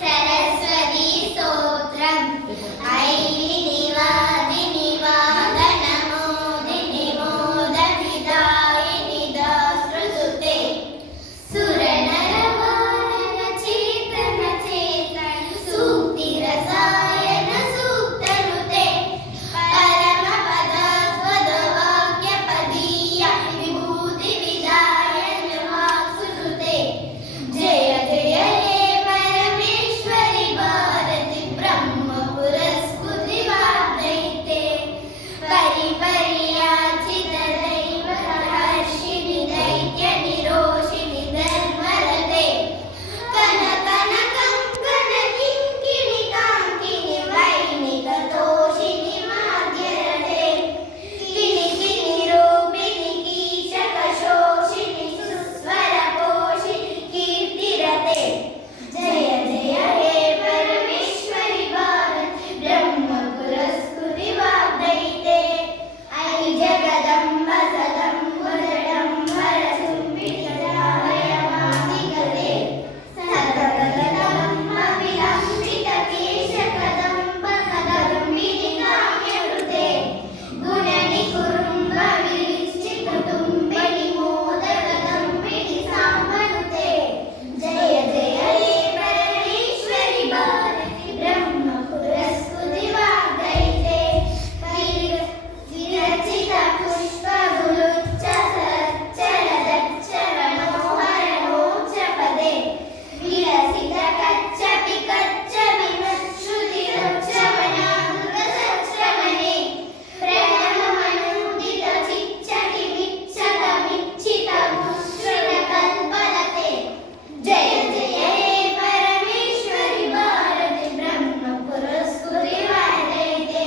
सरस्वती स्तोत्रम् ऐनिवादिनि वादनमोदिनि मोदविदायिनि दास्रुते सुरनरवानचेतन चेतन सूक्तिरसायन सूक्तनुते परमपदास्पदवाक्यपदीय विभूति विदायन वाक्सुते जय जय हे परमेश्वरि भारति ब्रह्म पुरस्कृति वाग्दैते परिपर्याचित दैव हर्षिणि दैत्य निरोषिणि धर्मरते कनकन किङ्किणि काङ्किणि वैनिकतोषिणि माध्यरते किनि किनि रूपिणि कीचकशोषिणि सुस्वरपोषिणि कीर्तिरते जय जय हे परमेश्वरि भारति ब्रह्म पुरस्कृति वाग्दैते ऐ जगदम्ब सदम्ब जडम्बर सुम्बितजाहयमादिगते सतततदम्ब विलम्बित केशकदम्ब कदम्बिनि काम्यकृते गुणनि कुरुम्ब विरिच्छि कुटुम्बिनि मोदकदम्बिनि साम्बनुते जय जय हे परमेश्वरि भारति ब्रह्म पुरस्कृति वाग्दैते विरचित पुष्पगुलुच्च मनोहरनोच्चपदे विलसित कच्चपि कच्च विमच्छ्रुतिरुच्चवनादृतसच्चमने प्रणममनूदित चिच्चकिमिच्छतमिच्छितमुच्छृणकल्पलते जय जय हे परमेश्वरि भारति ब्रह्म पुरस्कृति वाग्दैते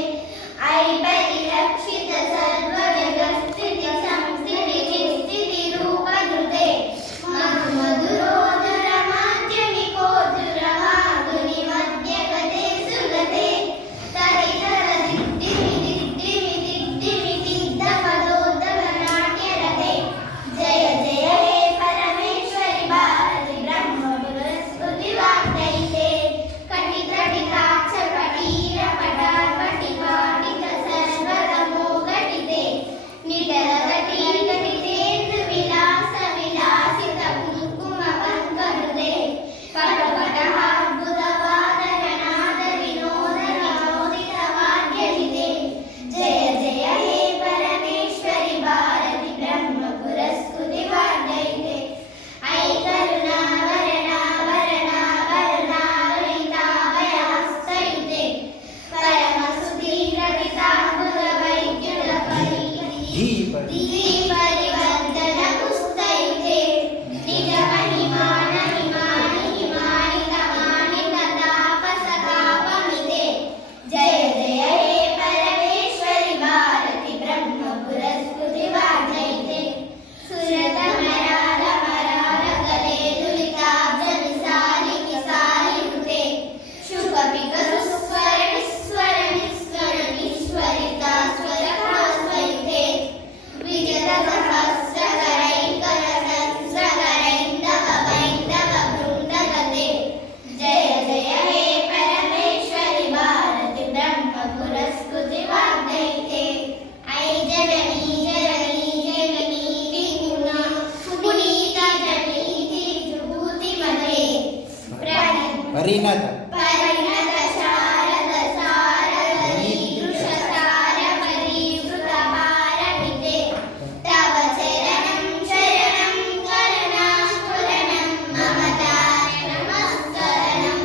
ऐ परिरक्षित सर्वजगत्स्थिति संस्थिति चित्स्थितिरूपधृते मधुमधुरोदर माध्यमिकोद्धुरमाधुनि मध्यगते सुगते तदितर दिग्दिमि दिग्धपदोद्धवनाट्यरते जय जय हे परमेश्वरि भारति ब्रह्म पुरस्कृति वाग्दैते कटिकटिकाक्षपटीरपटापटिपाटित सर्वतमोघटिते निटलघटीघटितेन्दुविलास विलासित कुङ्कुमपङ्कहृते पटपटहार्बुदवादननाद विनोदनमोदितवाद्यहिते जय जय हे परमेश्वरि भारति ब्रह्म पुरस्कृति वाग्दैते ऐ करुणावरणावरणावरणावरिताभयहस्तयुते धीपरिवर्धनपुस्तयुते निजमहिमानहिमानिहिमानितमानिततापसतापमिते जय जय हे परमेश्वरि भारति ब्रह्म पुरस्कृति वाग्दैते सुरतमरालमरालगले दुलिताब्जविसालिकिसालिकृते शुकपिकसुस्वरनिस्वरनिस्वरनिस्वरिता स्वरभास्वयुते विजतसहस्रकरैकरसहस्रकरैन्दववैन्दववृन्दगते जय जय हे परमेश्वरि भारति ब्रह्म पुरस्कृति वाग्दैते ऐ जननी जननी जननीति गुणा पुनीता जनीति विभूतिमते परिणत परिणत शारद सारदीदृशसार परिवृतभारमिते तव चरणं शरणं करुणास्फुरणं ममतानमस्करणं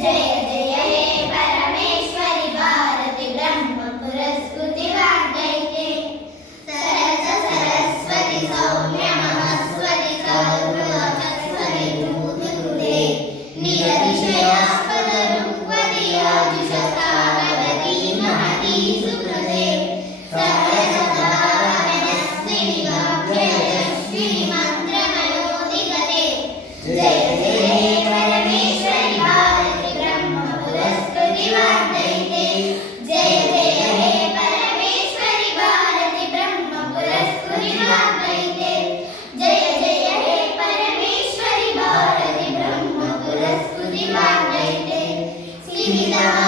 जय जय हे परमेश्वरि भारति ब्रह्म पुरस्कृति वाग्दैते सरस सरस्वति सौम्य महस्वति सौम्य सरस्वति भूतिकृते निरतिशयास्पद वाग्दैते श्रीविद्या